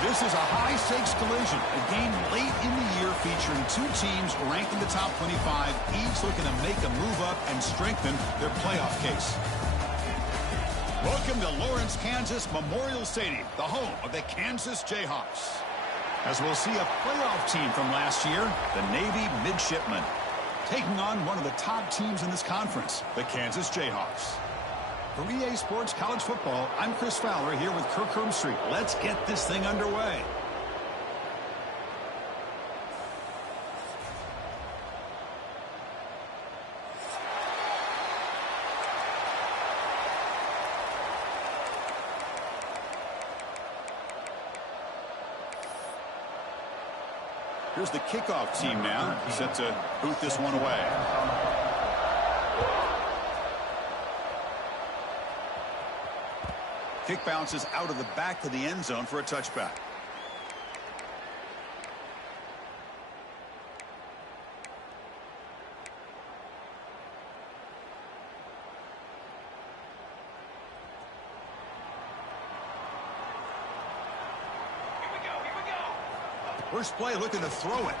This is a high-stakes collision, a game late in the year featuring two teams ranked in the top 25, each looking to make a move up and strengthen their playoff case. Welcome to Lawrence, Kansas Memorial Stadium, the home of the Kansas Jayhawks. As we'll see a playoff team from last year, the Navy Midshipmen, taking on one of the top teams in this conference, the Kansas Jayhawks. For EA Sports College Football, I'm Chris Fowler here with Kirk Herbstreit. Let's get this thing underway. Here's the kickoff team now, set to boot this one away. Kick bounces out of the back of the end zone for a touchback. First play, looking to throw it.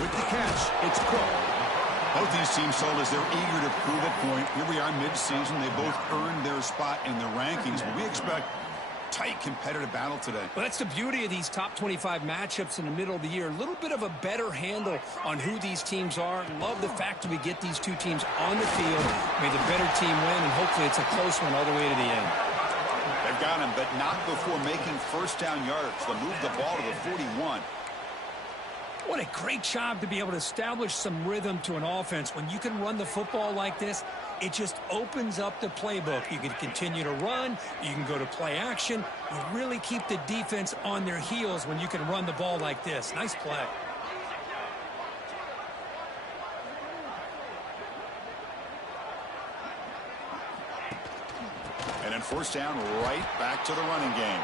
With the catch, it's Cook. Both these teams told us they're eager to prove a point. Here we are mid-season. They both earned their spot in the rankings, but we expect tight competitive battle today. Well, that's the beauty of these top 25 matchups in the middle of the year. A little bit of a better handle on who these teams are. Love the fact that we get these two teams on the field. May the better team win, and hopefully it's a close one all the way to the end. They've got him, but not before making first down yards. They'll move the ball to the 41. What a great job to be able to establish some rhythm to an offense. When you can run the football like this, it just opens up the playbook. You can continue to run. You can go to play action. You really keep the defense on their heels when you can run the ball like this. Nice play. And then first down, right back to the running game.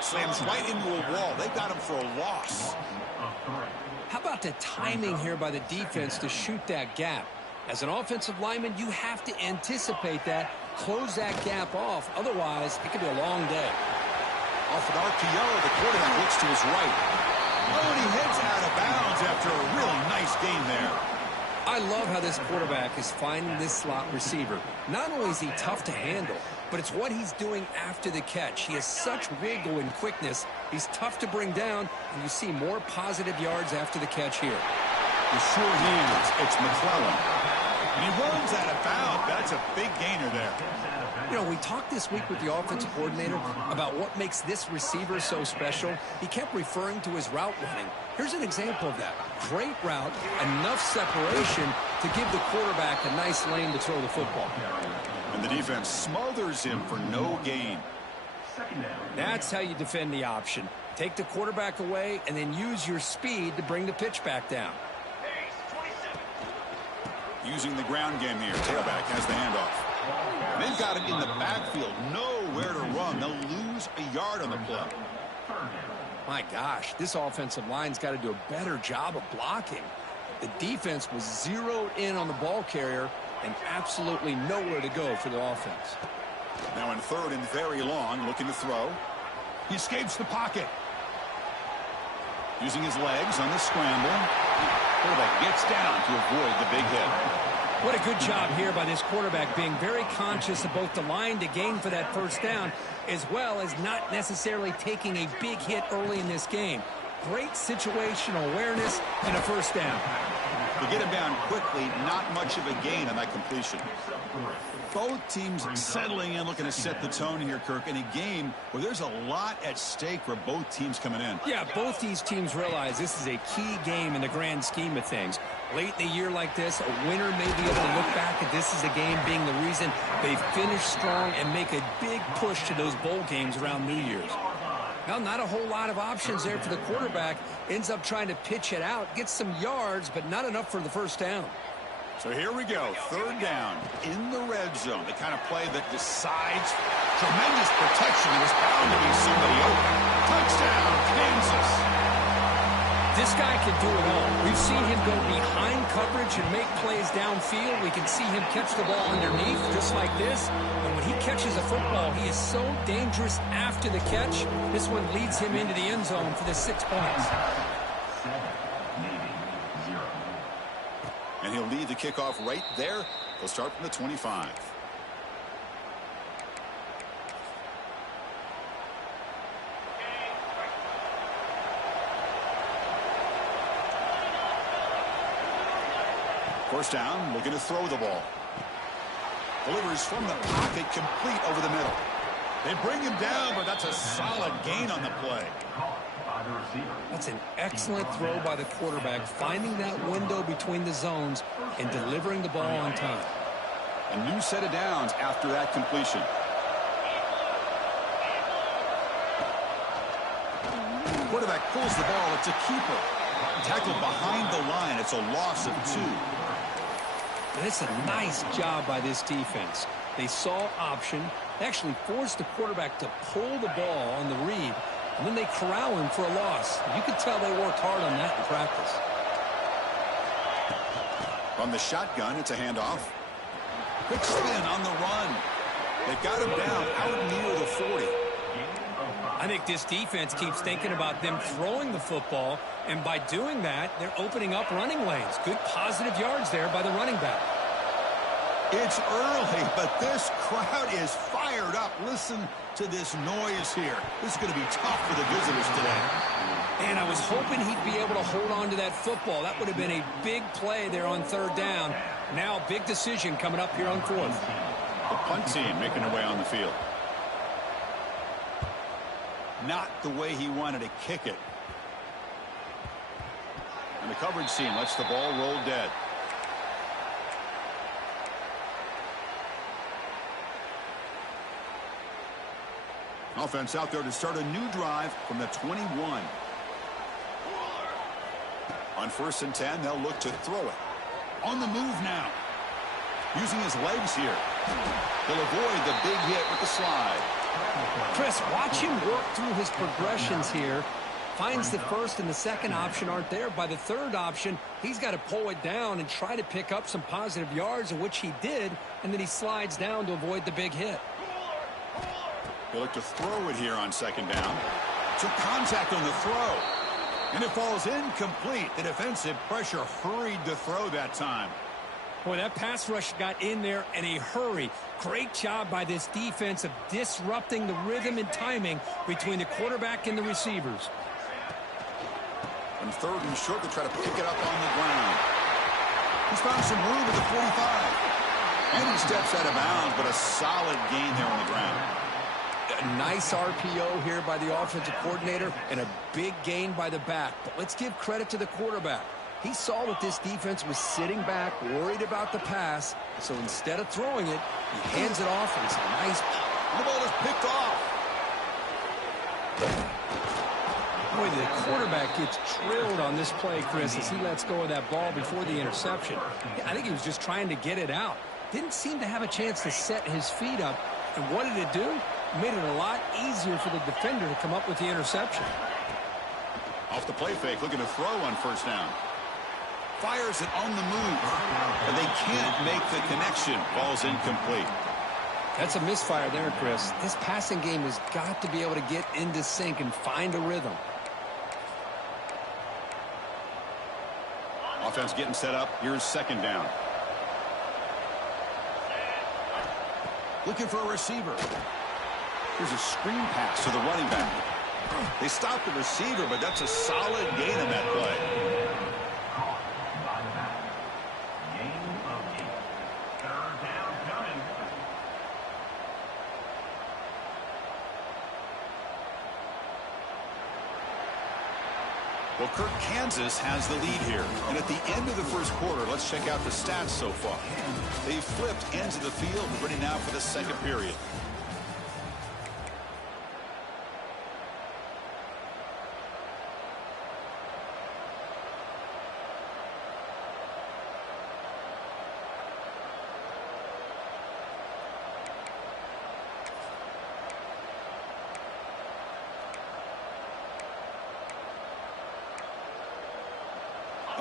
Slams right into a wall. They got him for a loss. How about the timing here by the defense to shoot that gap? As an offensive lineman, you have to anticipate that, close that gap off. Otherwise, it could be a long day. Off an RPO, the quarterback looks to his right. Oh, and he heads out of bounds after a really nice gain there. I love how this quarterback is finding this slot receiver. Not only is he tough to handle, but it's what he's doing after the catch. He has such wiggle and quickness. He's tough to bring down, and you see more positive yards after the catch here. The short hands, it's McClellan. And he runs out of bounds. That's a big gainer there. You know, we talked this week with the offensive coordinator about what makes this receiver so special. He kept referring to his route running. Here's an example of that. Great route, enough separation to give the quarterback a nice lane to throw the football. And the defense smothers him for no gain. That's how you defend the option. Take the quarterback away and then use your speed to bring the pitch back down. Using the ground game here. Tailback has the handoff. They've got him in the backfield. Nowhere to run. They'll lose a yard on the play. My gosh, this offensive line's got to do a better job of blocking. The defense was zeroed in on the ball carrier and absolutely nowhere to go for the offense. Now in third and very long, looking to throw. He escapes the pocket. Using his legs on the scramble. Quarterback gets down to avoid the big hit. What a good job here by this quarterback, being very conscious of both the line to gain for that first down, as well as not necessarily taking a big hit early in this game. Great situational awareness and a first down. To get him down quickly, not much of a gain on that completion. Both teams settling in, looking to set the tone here, Kirk, in a game where there's a lot at stake for both teams coming in. Yeah, both these teams realize this is a key game in the grand scheme of things. Late in the year like this, a winner may be able to look back at this as a game being the reason they finish strong and make a big push to those bowl games around New Year's. Well, not a whole lot of options there for the quarterback. Ends up trying to pitch it out, gets some yards, but not enough for the first down. So here we go, third down in the red zone. The kind of play that decides. Tremendous protection. There's bound to be somebody open. Touchdown, Kansas. This guy can do it all. We've seen him go behind coverage and make plays downfield. We can see him catch the ball underneath just like this. And when he catches a football, he is so dangerous after the catch. This one leads him into the end zone for the 6 points. And he'll lead the kickoff right there. They'll start from the 25. First down, looking to throw the ball. Delivers from the pocket, complete over the middle. They bring him down, but that's a solid gain on the play. That's an excellent throw by the quarterback, finding that window between the zones and delivering the ball on time. A new set of downs after that completion. Quarterback pulls the ball. It's a keeper. Tackled behind the line. It's a loss of 2. And it's a nice job by this defense. They saw option, actually forced the quarterback to pull the ball on the read, and then they corral him for a loss. You could tell they worked hard on that in practice. From the shotgun, it's a handoff. Quick spin on the run. They've got him down out near the 40. I think this defense keeps thinking about them throwing the football, and by doing that, they're opening up running lanes. Good positive yards there by the running back. It's early, but this crowd is fired up. Listen to this noise here. This is going to be tough for the visitors today. And I was hoping he'd be able to hold on to that football. That would have been a big play there on 3rd down. Now a big decision coming up here on 4th. The punt team making their way on the field. Not the way he wanted to kick it. And the coverage team lets the ball roll dead. Offense out there to start a new drive from the 21. On 1st and 10, they'll look to throw it. On the move now. Using his legs here. He'll avoid the big hit with the slide. Chris, watch him work through his progressions here. Finds the 1st and the 2nd option aren't there. By the 3rd option, he's got to pull it down and try to pick up some positive yards, in which he did, and then he slides down to avoid the big hit. He'll look to throw it here on 2nd down. Took contact on the throw. And it falls incomplete. The defensive pressure hurried the throw that time. Boy, that pass rush got in there in a hurry. Great job by this defense of disrupting the rhythm and timing between the quarterback and the receivers. On 3rd and short, they try to pick it up on the ground. He's found some room at the 45. And he steps out of bounds, but a solid gain there on the ground. A nice RPO here by the offensive coordinator and a big gain by the back. But let's give credit to the quarterback. He saw that this defense was sitting back, worried about the pass. So instead of throwing it, he hands it off, and it's a nice pop. The ball is picked off. Boy, the quarterback gets drilled on this play, Chris, as he lets go of that ball before the interception. I think he was just trying to get it out. Didn't seem to have a chance to set his feet up. And what did it do? Made it a lot easier for the defender to come up with the interception. Off the play fake, looking to throw on 1st down. Fires it on the move. But they can't make the connection. Ball's incomplete. That's a misfire there, Chris. This passing game has got to be able to get into sync and find a rhythm. Offense getting set up. Here's 2nd down. Looking for a receiver. Here's a screen pass to the running back. They stop the receiver, but that's a solid gain in that play. Well, Kirk, Kansas has the lead here. And at the end of the 1st quarter, let's check out the stats so far. They flipped ends of the field, ready now for the 2nd period.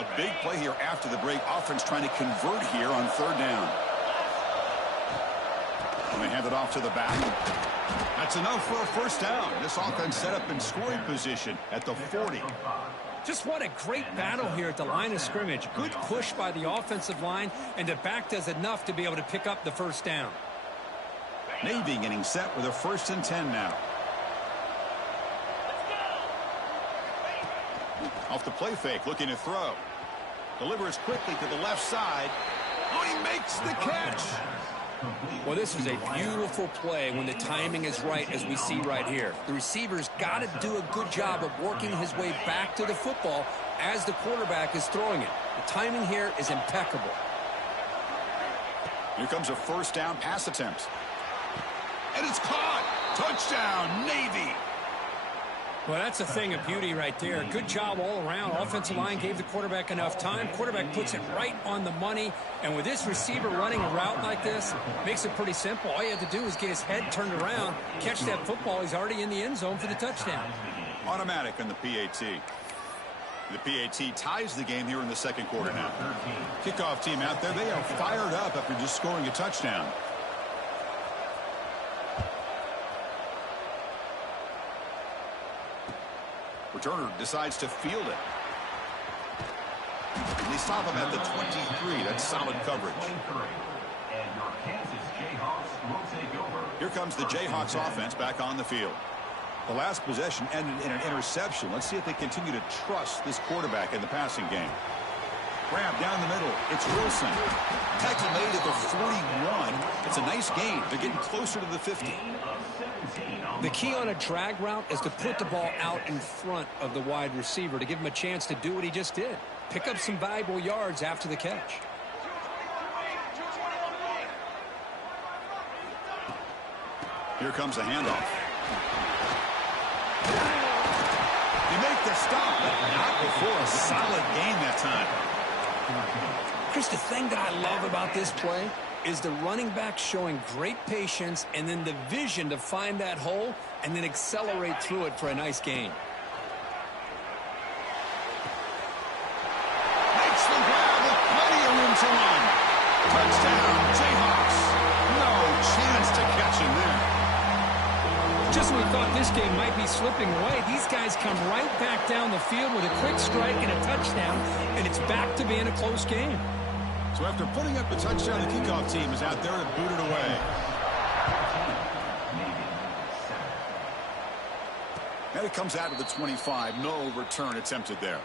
A big play here after the break. Offense trying to convert here on third down. And they hand it off to the back. That's enough for a first down. This offense set up in scoring position at the 40. Just what a great battle here at the line of scrimmage. Good push by the offensive line, and the back does enough to be able to pick up the first down. Navy getting set with a 1st and 10 now. Off the play fake, looking to throw. Delivers quickly to the left side. Oh, he makes the catch. Well, this is a beautiful play when the timing is right, as we see right here. The receiver's got to do a good job of working his way back to the football as the quarterback is throwing it. The timing here is impeccable. Here comes a first down pass attempt. And it's caught. Touchdown, Navy. Well, that's a thing of beauty right there. Good job all around. Offensive line gave the quarterback enough time. Quarterback puts it right on the money. And with this receiver running a route like this, makes it pretty simple. All you have to do is get his head turned around, catch that football. He's already in the end zone for the touchdown. Automatic on the PAT. The PAT ties the game here in the second quarter now. Kickoff team out there. They are fired up after just scoring a touchdown. Returner decides to field it. They stop him at the 23. That's solid coverage. Here comes the Jayhawks offense back on the field. The last possession ended in an interception. Let's see if they continue to trust this quarterback in the passing game. Grab down the middle. It's Wilson. Tackle made at the 41. It's a nice gain. They're getting closer to the 50. The key on a drag route is to put the ball out in front of the wide receiver to give him a chance to do what he just did. Pick up some valuable yards after the catch. Here comes the handoff. They make the stop, but not before a solid gain that time. Chris, the thing that I love about this play is the running back showing great patience and then the vision to find that hole and then accelerate through it for a nice gain. Makes the grab with plenty of room to run. Touchdown, Jayhawks. No chance to catch him there. Just when we thought this game might be slipping away, these guys come right back down the field with a quick strike and a touchdown, and it's back to being a close game. So after putting up the touchdown, the kickoff team is out there to boot it away. And it comes out of the 25. No return attempted there.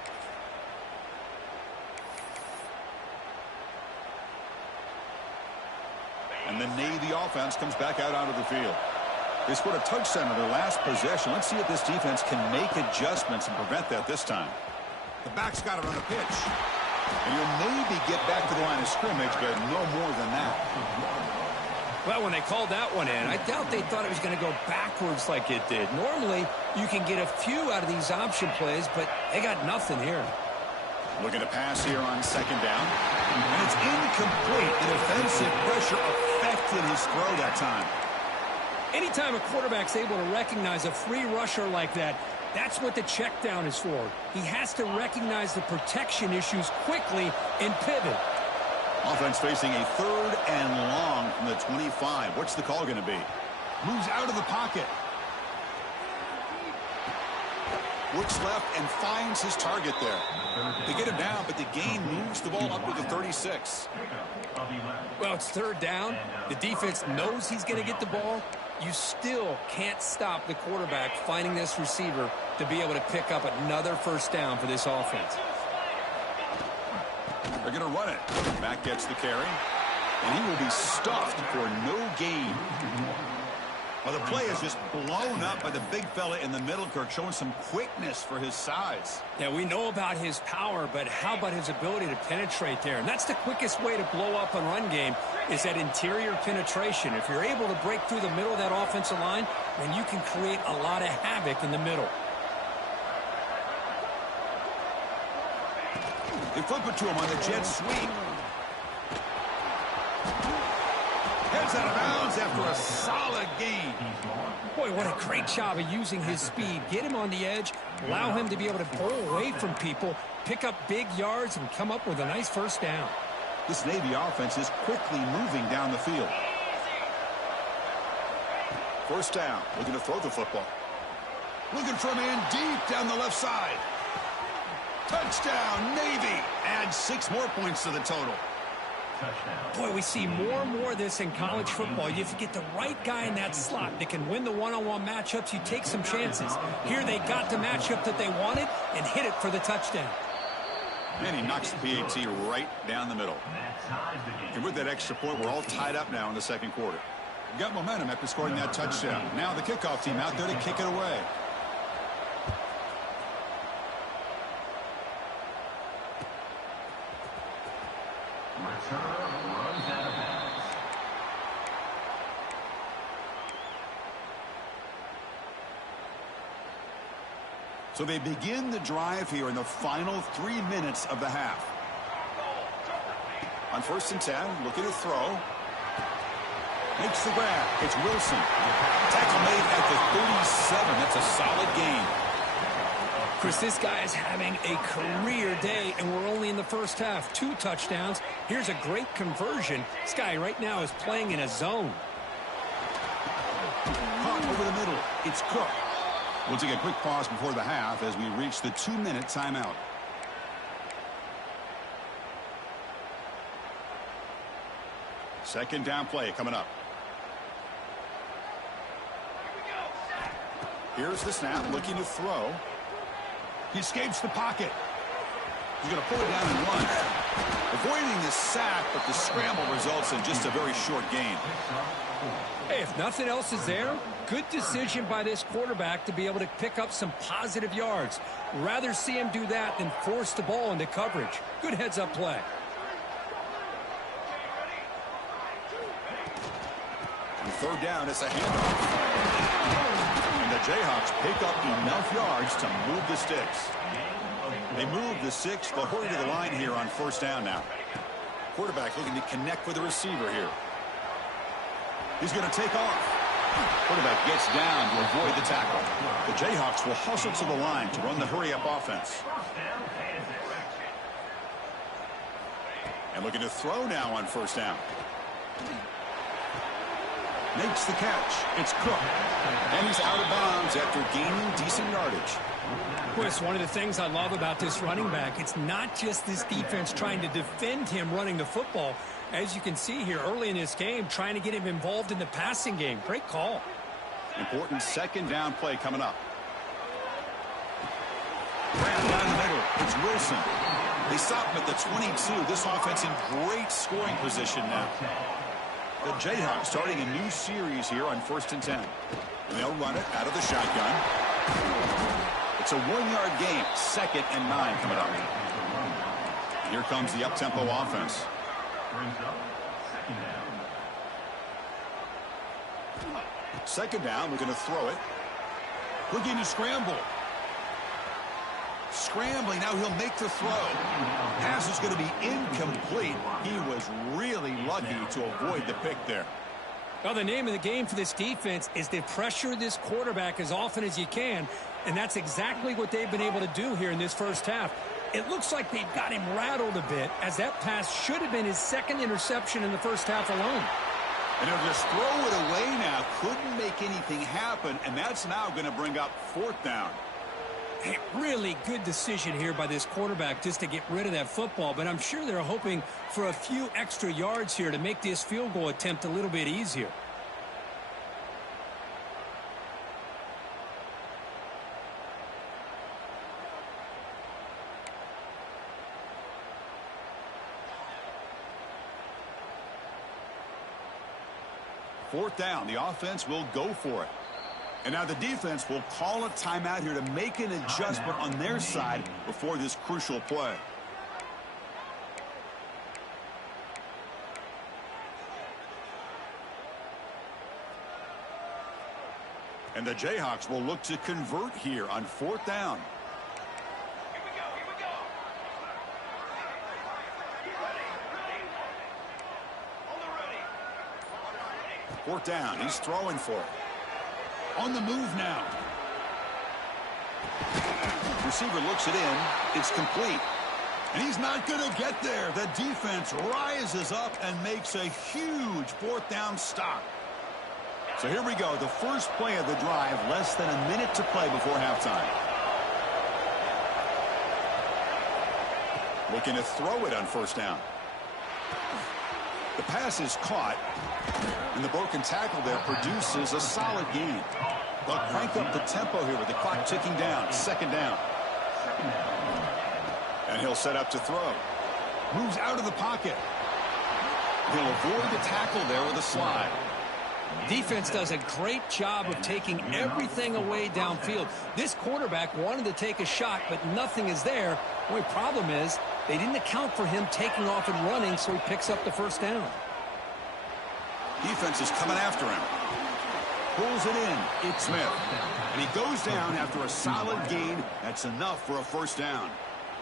And the Navy offense comes back out onto the field. They scored a touchdown on their last possession. Let's see if this defense can make adjustments and prevent that this time. The back's got it on the pitch. And he'll maybe get back to the line of scrimmage, but no more than that. Well, when they called that one in, I doubt they thought it was going to go backwards like it did. Normally, you can get a few out of these option plays, but they got nothing here. Looking to pass here on second down. And it's incomplete. The defensive pressure affected his throw that time. Anytime a quarterback's able to recognize a free rusher like that, that's what the check down is for. He has to recognize the protection issues quickly and pivot. Offense facing a 3rd and long from the 25. What's the call going to be? Moves out of the pocket. Looks left and finds his target there. They get him down, but the gain moves the ball up to the 36. Well, it's 3rd down. The defense knows he's going to get the ball. You still can't stop the quarterback finding this receiver to be able to pick up another first down for this offense. They're going to run it. Back gets the carry, and he will be stuffed for no gain. Well, the play is just blown up by the big fella in the middle, Kirk, showing some quickness for his size. Yeah, we know about his power, but how about his ability to penetrate there? And that's the quickest way to blow up a run game is that interior penetration. If you're able to break through the middle of that offensive line, then you can create a lot of havoc in the middle. They flip it to him on the jet sweep. Head Gets out of bounds after a solid gain. Boy, what a great job of using his speed. Get him on the edge, allow him to be able to pull away from people, pick up big yards, and come up with a nice first down. This Navy offense is quickly moving down the field. First down, looking to throw the football. Looking for a man deep down the left side. Touchdown, Navy. Add 6 more points to the total. Boy, we see more and more of this in college football. If you get the right guy in that slot that can win the one-on-one matchups, you take some chances. Here they got the matchup that they wanted and hit it for the touchdown. And he knocks the PAT right down the middle. And with that extra point, we're all tied up now in the second quarter. We got momentum after scoring that touchdown. Now the kickoff team out there to kick it away. So they begin the drive here in the final 3 minutes of the half. On 1st and 10, looking to throw. Makes the grab. It's Wilson. Tackle made at the 37. That's a solid gain. Chris, this guy is having a career day, and we're only in the first half. 2 touchdowns. Here's a great conversion. This guy right now is playing in a zone. Caught over the middle. It's Cook. We'll take a quick pause before the half as we reach the 2-minute timeout. Second down play coming up. Here's the snap, looking to throw. He escapes the pocket. He's going to pull it down and run. Avoiding the sack, but the scramble results in just a very short gain. Hey, if nothing else is there, good decision by this quarterback to be able to pick up some positive yards. Rather see him do that than force the ball into coverage. Good heads-up play. On 3rd down, it's a handoff. And the Jayhawks pick up enough yards to move the sticks. They move the 6. They'll hurry to the line here on 1st down now. Quarterback looking to connect with the receiver here. He's going to take off. Quarterback gets down to avoid the tackle. The Jayhawks will hustle to the line to run the hurry-up offense. And looking to throw now on 1st down. Makes the catch. It's Cook. And he's out of bounds after gaining decent yardage. Chris, one of the things I love about this running back, it's not just this defense trying to defend him running the football. As you can see here early in this game, trying to get him involved in the passing game. Great call. Important 2nd down play coming up. Ran down the middle. It's Wilson. They stop him at the 22. This offense in great scoring position now. The Jayhawks starting a new series here on 1st and 10. And they'll run it out of the shotgun. It's a 1-yard gain. 2nd and 9 coming up. Here comes the up-tempo offense. Second down, we're going to throw it. Looking to scramble. Scrambling, now he'll make the throw. Pass is going to be incomplete. He was really lucky to avoid the pick there. Well, the name of the game for this defense is to pressure this quarterback as often as you can, and that's exactly what they've been able to do here in this first half. It looks like they've got him rattled a bit, as that pass should have been his 2nd interception in the first half alone. And they'll just throw it away now. Couldn't make anything happen, and that's now going to bring up 4th down. Hey, really good decision here by this quarterback just to get rid of that football, but I'm sure they're hoping for a few extra yards here to make this field goal attempt a little bit easier. Fourth down, the offense will go for it. And now the defense will call a timeout here to make an adjustment on their side before this crucial play. And the Jayhawks will look to convert here on 4th down. Fourth down. He's throwing for it. On the move now. Receiver looks it in. It's complete. And he's not going to get there. The defense rises up and makes a huge fourth down stop. So here we go. The first play of the drive. Less than a minute to play before halftime. Looking to throw it on first down. The pass is caught. And the broken tackle there produces a solid gain. They'll crank up the tempo here with the clock ticking down. Second down. And he'll set up to throw. Moves out of the pocket. He'll avoid the tackle there with a slide. Defense does a great job of taking everything away downfield. This quarterback wanted to take a shot, but nothing is there. The only problem is they didn't account for him taking off and running, so he picks up the first down. Defense is coming after him. Pulls it in. It's Smith. And he goes down after a solid gain. That's enough for a first down.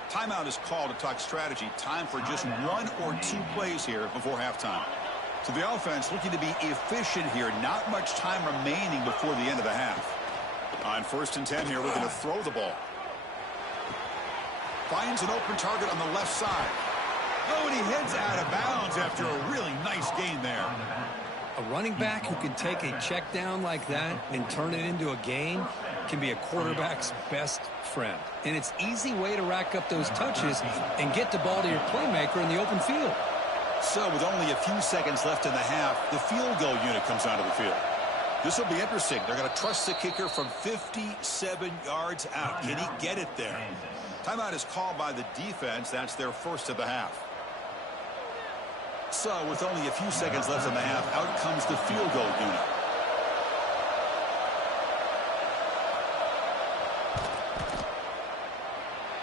Timeout is called to talk strategy. Time for just one or two plays here before halftime. So the offense looking to be efficient here. Not much time remaining before the end of the half. On 1st and 10 here, we're going to throw the ball. Finds an open target on the left side. Oh, and he heads out of bounds after a really nice gain there. A running back who can take a check down like that and turn it into a gain can be a quarterback's best friend. And it's an easy way to rack up those touches and get the ball to your playmaker in the open field. So with only a few seconds left in the half, the field goal unit comes onto the field. This will be interesting. They're going to trust the kicker from 57 yards out. Can he get it there? Timeout is called by the defense. That's their first of the half. So with only a few seconds left in the half, out comes the field goal unit.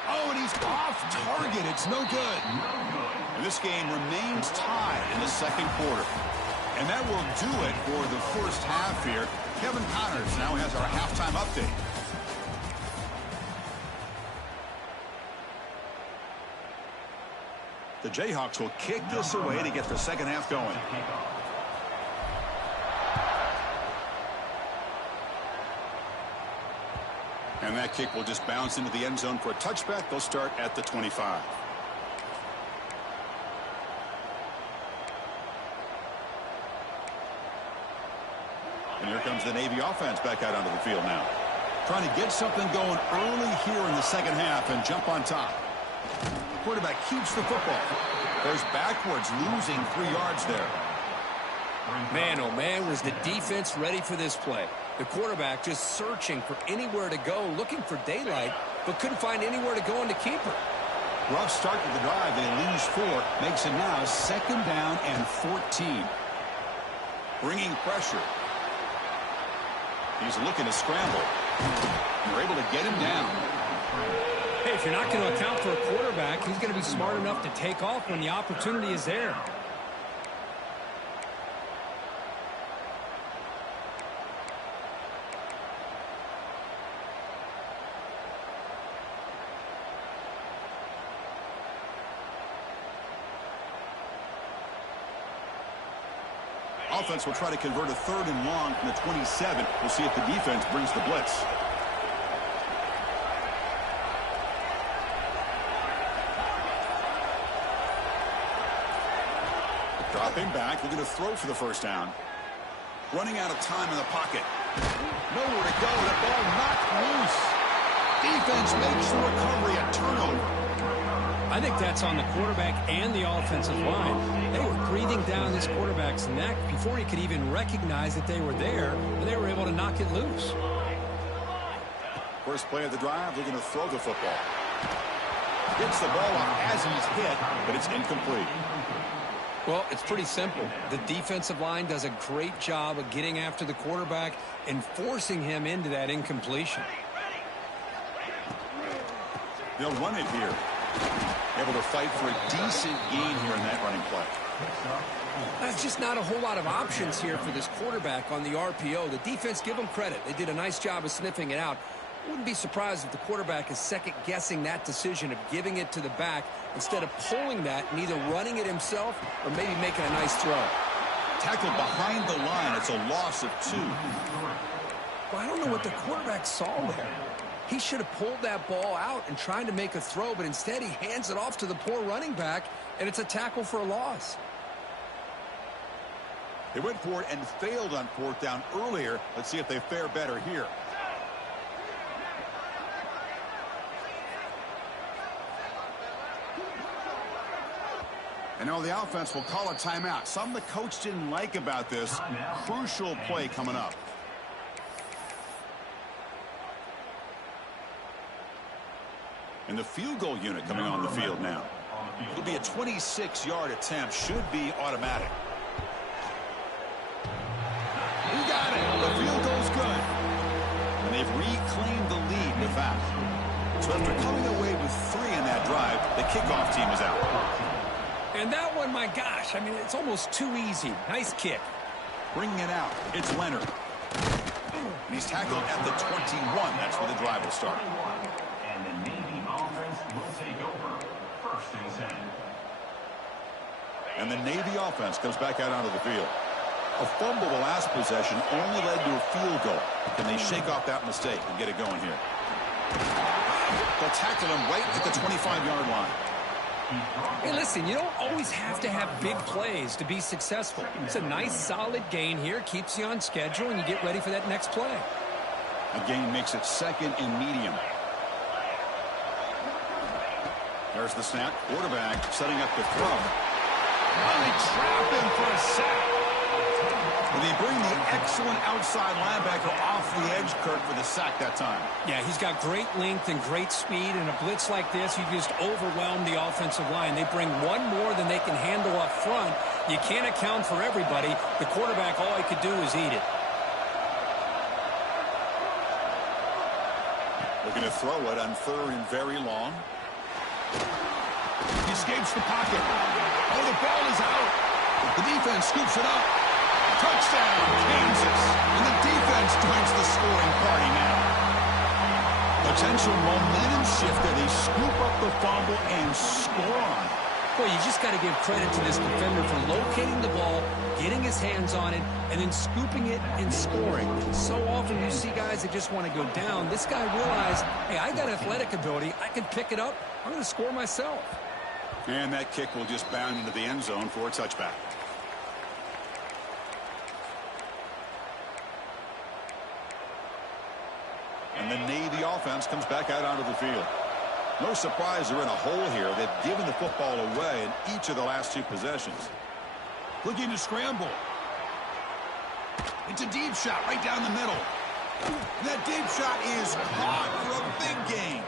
Oh, and he's off target. It's no good. And this game remains tied in the second quarter. And that will do it for the first half here. Kevin Connors now has our halftime update. The Jayhawks will kick this away to get the second half going. And that kick will just bounce into the end zone for a touchback. They'll start at the 25. And here comes the Navy offense back out onto the field now. Trying to get something going early here in the second half and jump on top. Quarterback keeps the football. Goes backwards, losing 3 yards there. Man, oh man, was the defense ready for this play. The quarterback just searching for anywhere to go, looking for daylight, but couldn't find anywhere to go on the keeper. Rough start to the drive. They lose 4. Makes it now second down and 14. Bringing pressure. He's looking to scramble. They're able to get him down. Hey, if you're not going to account for a quarterback, he's going to be smart enough to take off when the opportunity is there. Offense will try to convert a 3rd and long from the 27. We'll see if the defense brings the blitz. Dropping back, looking to throw for the first down. Running out of time in the pocket. Nowhere to go. The ball knocked loose. Defense makes the recovery a turnover. I think that's on the quarterback and the offensive line. They were breathing down this quarterback's neck before he could even recognize that they were there, and they were able to knock it loose. First play of the drive, looking to throw the football. Gets the ball off as he's hit, but it's incomplete. Well, it's pretty simple. The defensive line does a great job of getting after the quarterback and forcing him into that incompletion. They'll run it here. Able to fight for a decent gain here in that running play. There's just not a whole lot of options here for this quarterback on the RPO. The defense, give them credit. They did a nice job of sniffing it out. Wouldn't be surprised if the quarterback is second-guessing that decision of giving it to the back instead of pulling that and either running it himself or maybe making a nice throw. tackled behind the line. It's a loss of 2. Well, I don't know what the quarterback saw there. He should have pulled that ball out and tried to make a throw, but instead he hands it off to the poor running back, and it's a tackle for a loss. They went for it and failed on 4th down earlier. Let's see if they fare better here. And now the offense will call a timeout. Something the coach didn't like about this. Crucial play coming up. And the field goal unit coming on the field now. It'll be a 26-yard attempt. Should be automatic. He got it. The field goal's good. And they've reclaimed the lead with that. So after coming away with 3 in that drive, the kickoff team is out. And that one, my gosh, I mean, it's almost too easy. Nice kick. Bringing it out, it's Leonard. And he's tackled at the 21. That's where the drive will start. And the Navy offense will take over. 1st and 10. And the Navy offense comes back out onto the field. A fumble the last possession only led to a field goal. Can they shake off that mistake and get it going here? They'll tackle him right at the 25-yard line. Hey, listen, you don't always have to have big plays to be successful. It's a nice, solid gain here. Keeps you on schedule, and you get ready for that next play. A gain makes it 2nd and medium. There's the snap. Quarterback setting up the throw. Oh, they trap him for a sack. And they bring the excellent outside linebacker off the edge, Kirk, for the sack that time. Yeah, he's got great length and great speed. In a blitz like this, you just overwhelm the offensive line. They bring one more than they can handle up front. You can't account for everybody. The quarterback, all he could do is eat it. Looking to throw it on 3rd and very long. He escapes the pocket. Oh, the ball is out. The defense scoops it up. Touchdown, Kansas. And the defense joins the scoring party now. Potential momentum shifter. They scoop up the fumble and score on it. Boy, you just got to give credit to this defender for locating the ball, getting his hands on it, and then scooping it and scoring. So often you see guys that just want to go down. This guy realized, hey, I got athletic ability. I can pick it up. I'm going to score myself. And that kick will just bound into the end zone for a touchback. And the Navy offense comes back out onto the field. No surprise they're in a hole here. They've given the football away in each of the last 2 possessions. Looking to scramble. It's a deep shot right down the middle. And that deep shot is caught for a big gain.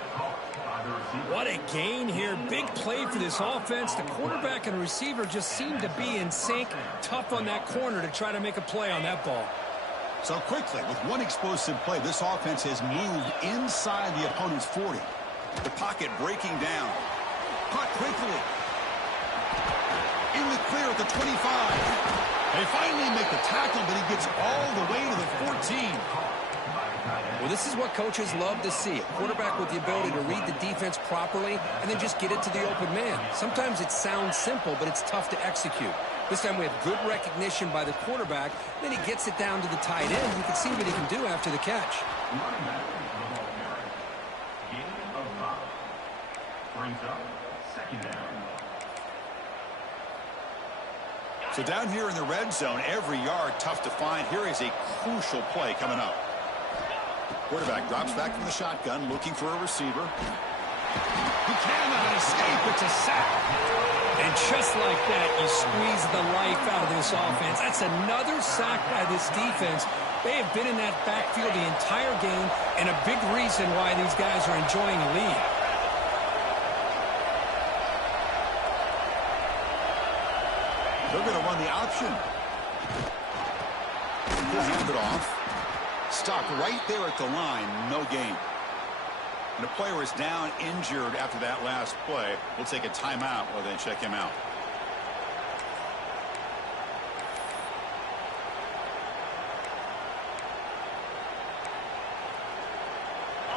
What a gain here. Big play for this offense. The quarterback and receiver just seem to be in sync. Tough on that corner to try to make a play on that ball. So quickly, with one explosive play, this offense has moved inside the opponent's 40. The pocket breaking down. Caught quickly. In the clear at the 25. They finally make the tackle, but he gets all the way to the 14. Well, this is what coaches love to see. A quarterback with the ability to read the defense properly and then just get it to the open man. Sometimes it sounds simple, but it's tough to execute. This time we have good recognition by the quarterback. Then he gets it down to the tight end. You can see what he can do after the catch. So down here in the red zone, every yard tough to find. Here is a crucial play coming up. Quarterback drops back from the shotgun, looking for a receiver. He cannot escape. It's a sack. And just like that, you squeeze the life out of this offense. That's another sack by this defense. They have been in that backfield the entire game, and a big reason why these guys are enjoying the lead. They're going to run the option. He'll hand it off. Stopped right there at the line. No gain. And the player is down injured after that last play. We'll take a timeout while they check him out.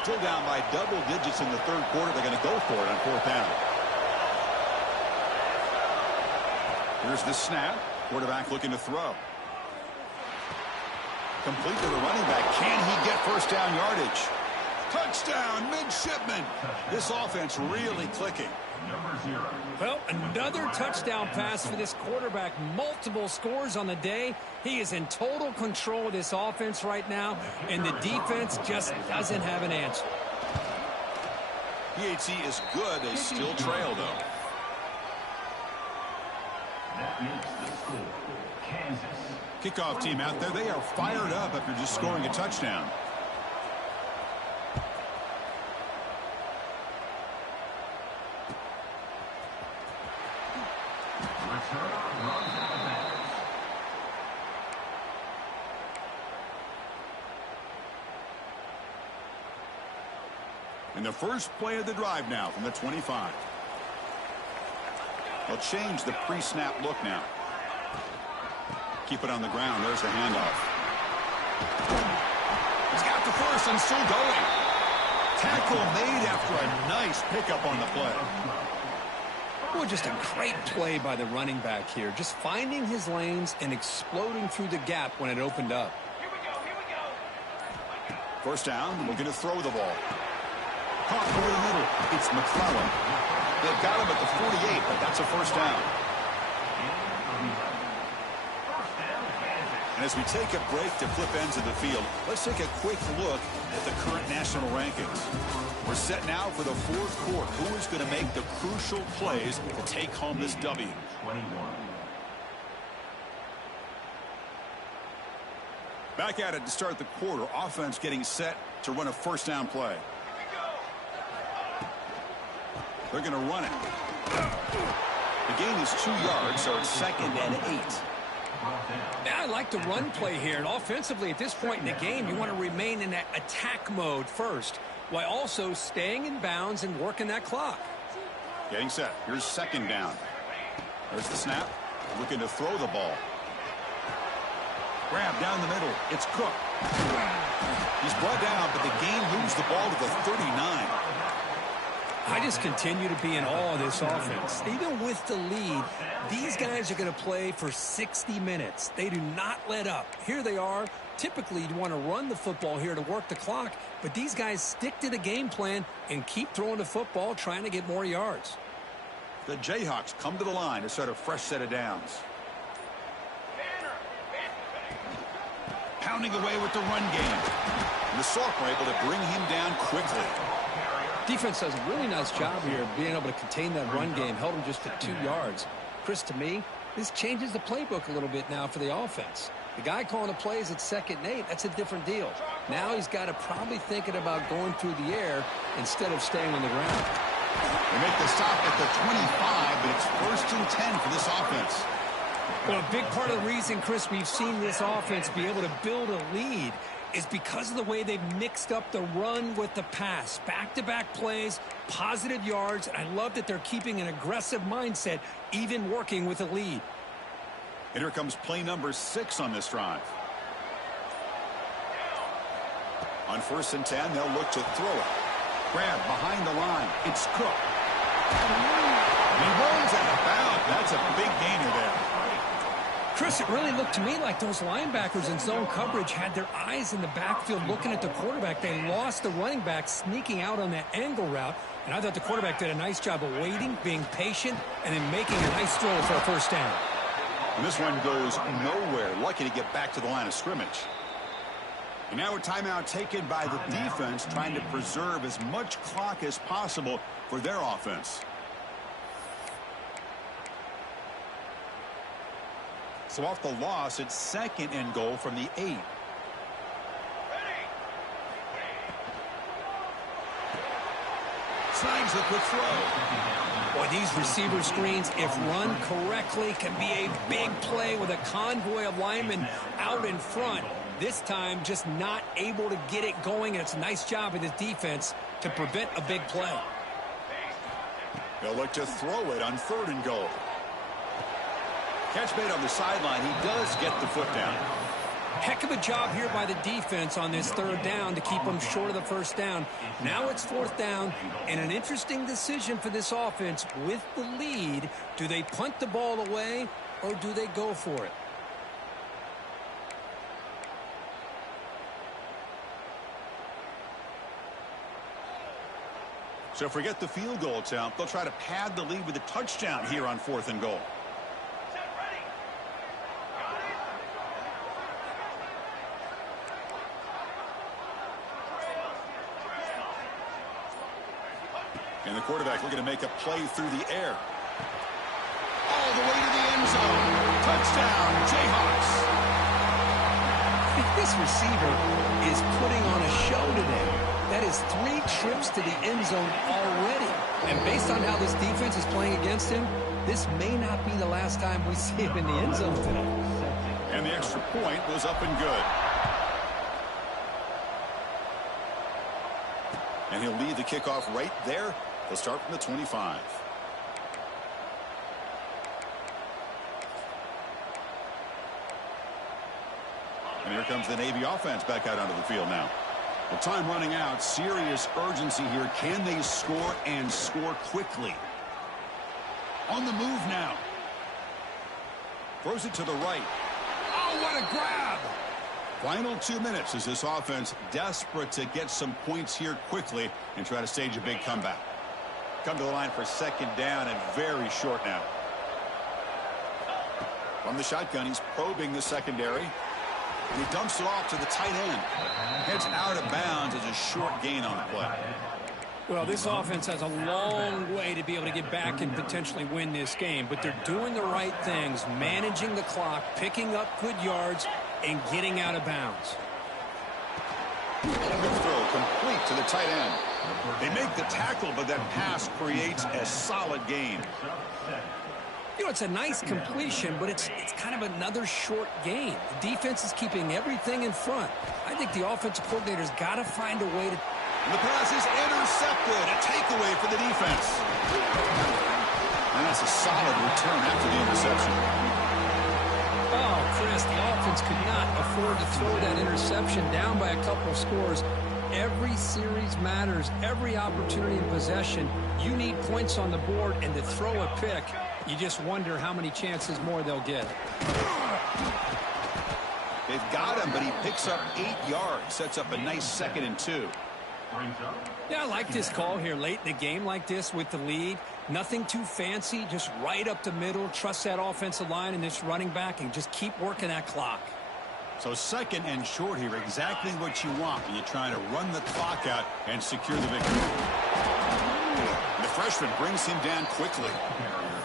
Still down by double digits in the 3rd quarter. They're going to go for it on 4th down. Here's the snap. Quarterback looking to throw. Complete to the running back. Can he get first down yardage? Touchdown, midshipman. This offense really clicking. Well, another touchdown pass for this quarterback. Multiple scores on the day. He is in total control of this offense right now, and the defense just doesn't have an answer. PAT is good. They still trail, though. That makes the score Kansas. Kickoff team out there. They are fired up after just scoring a touchdown. And the first play of the drive now from the 25. They'll change the pre-snap look now. Keep it on the ground. There's the handoff. He's got the first and still going. Tackle made after a nice pickup on the play. Well, just a great play by the running back here. Just finding his lanes and exploding through the gap when it opened up. First down. Looking to throw the ball. Caught over the middle. It's McClellan. They've got him at the 48, but that's a first down. And as we take a break to flip ends of the field, let's take a quick look at the current national rankings. We're set now for the fourth quarter. Who is going to make the crucial plays to take home this W? 21. Back at it to start the quarter. Offense getting set to run a first down play. They're going to run it. The gain is 2 yards, so it's 2nd and 8. Yeah, I like the run play here. And offensively, at this point in the game, you want to remain in that attack mode first, while also staying in bounds and working that clock. Getting set. Here's 2nd down. There's the snap. Looking to throw the ball. Grab down the middle. It's Cook. He's brought down, but the game moves the ball to the 39. I just continue to be in awe of this offense. Even with the lead, these guys are going to play for 60 minutes. They do not let up. Here they are. Typically, you'd want to run the football here to work the clock, but these guys stick to the game plan and keep throwing the football, trying to get more yards. The Jayhawks come to the line to start a fresh set of downs. Pounding away with the run game. And the Sauk were able to bring him down quickly. Defense does a really nice job here of being able to contain that run game, held him just to 2 yards. Chris, to me, this changes the playbook a little bit now for the offense. The guy calling the plays at 2nd and 8, that's a different deal. Now he's got to probably thinking about going through the air instead of staying on the ground. They make the stop at the 25, but it's 1st and 10 for this offense. Well, a big part of the reason, Chris, we've seen this offense be able to build a lead is because of the way they've mixed up the run with the pass. Back-to-back plays, positive yards, and I love that they're keeping an aggressive mindset, even working with a lead. And here comes play number 6 on this drive. On 1st and 10, they'll look to throw it. Grab behind the line. It's Cook. And he rolls out of bounds. That's a big gainer there. Chris, it really looked to me like those linebackers in zone coverage had their eyes in the backfield looking at the quarterback. They lost the running back sneaking out on that angle route, and I thought the quarterback did a nice job of waiting, being patient, and then making a nice throw for a first down. And this one goes nowhere. Lucky to get back to the line of scrimmage. And now a timeout taken by the defense, trying to preserve as much clock as possible for their offense. So off the loss, it's 2nd and goal from the 8. Slides the quick throw. Boy, these receiver screens, if run correctly, can be a big play with a convoy of linemen out in front. This time, just not able to get it going, and it's a nice job of the defense to prevent a big play. They'll look to throw it on 3rd and goal. Catch made on the sideline. He does get the foot down. Heck of a job here by the defense on this 3rd down to keep them short of the first down. Now it's 4th down, and an interesting decision for this offense with the lead. Do they punt the ball away, or do they go for it? So forget the field goal attempt. They'll try to pad the lead with a touchdown here on 4th and goal. And the quarterback looking to make a play through the air. All the way to the end zone. Touchdown, Jayhawks. This receiver is putting on a show today. That is 3 trips to the end zone already. And based on how this defense is playing against him, this may not be the last time we see him in the end zone today. And the extra point was up and good. And he'll lead the kickoff right there. They'll start from the 25. And here comes the Navy offense back out onto the field now. The time running out. Serious urgency here. Can they score and score quickly? On the move now. Throws it to the right. Oh, what a grab! Final 2 minutes as this offense desperate to get some points here quickly and try to stage a big comeback. Come to the line for 2nd down and very short now. From the shotgun, he's probing the secondary. And he dumps it off to the tight end. Heads out of bounds as a short gain on the play. Well, this offense has a long way to be able to get back and potentially win this game, but they're doing the right things, managing the clock, picking up good yards, and getting out of bounds. And a good throw, complete to the tight end. They make the tackle, but that pass creates a solid gain. You know, it's a nice completion, but it's kind of another short gain. The defense is keeping everything in front. I think the offensive coordinator's got to find a way to... And the pass is intercepted. A takeaway for the defense. And that's a solid return after the interception. Oh, Chris, the offense could not afford to throw that interception down by a couple of scores. Every series matters. Every opportunity in possession. You need points on the board, and to throw a pick, you just wonder how many chances more they'll get. They've got him, but he picks up 8 yards. Sets up a nice 2nd and 2. Yeah, I like this call here late in the game like this with the lead. Nothing too fancy, just right up the middle. Trust that offensive line and this running back and just keep working that clock. So 2nd and short here, exactly what you want when you're trying to run the clock out and secure the victory. And the freshman brings him down quickly.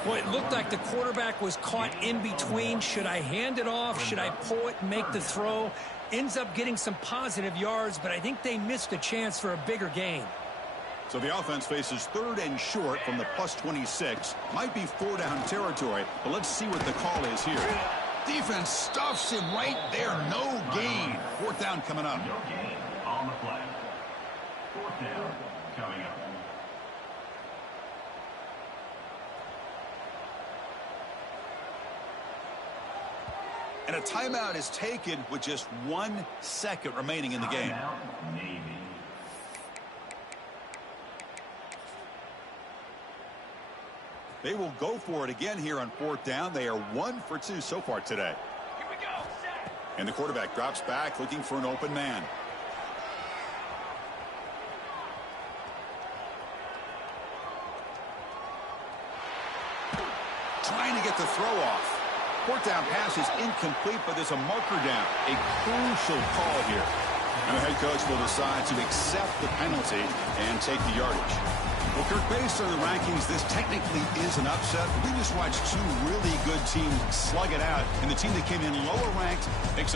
Well, it looked like the quarterback was caught in between. Should I hand it off? Should I pull it and make the throw? Ends up getting some positive yards, but I think they missed a chance for a bigger gain. So the offense faces 3rd and short from the +26. Might be 4-down territory, but let's see what the call is here. Defense stuffs him right there. No gain. 4th down coming up. No gain on the play. 4th down coming up. And a timeout is taken with just 1 second remaining in the game. Navy. They will go for it again here on 4th down. They are 1 for 2 so far today. Here we go. Set. And the quarterback drops back looking for an open man. Trying to get the throw off. 4th down pass is incomplete, but there's a marker down. A crucial call here. And the head coach will decide to accept the penalty and take the yardage. Well, Kirk, based on the rankings, this technically is an upset. We just watched 2 really good teams slug it out, and the team that came in lower ranked makes